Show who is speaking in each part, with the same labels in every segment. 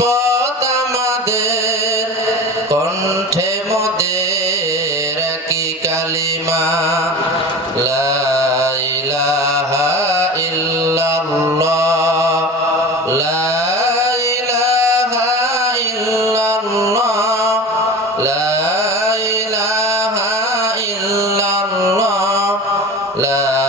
Speaker 1: পথ আমাদের, কণ্ঠে মোদের কি কালিমা, লা ইলাহা ইল্লাল্লাহ, লা ইলাহা ইল্লাল্লাহ, লা ইলাহা ইল্লাল্লাহ, লা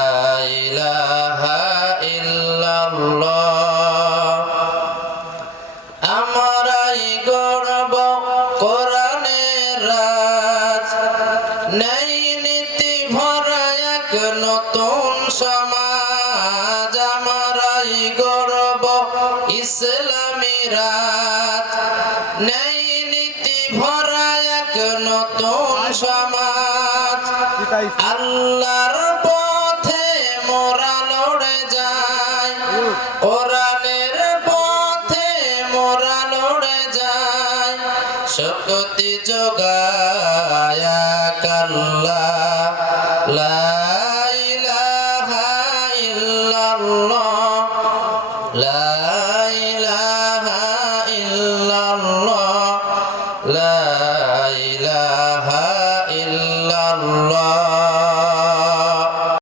Speaker 1: নতুন সমাজ আমরাই গর্ব। ইসলামী রাজ নেই নীতি ভরা এক নতুন সমাজ। আল্লাহর পথে মোরা লড়ে যায় কোরআনের পথে মোরা লড়ে যায় শক্তি যোগায় কাল্লা لا إله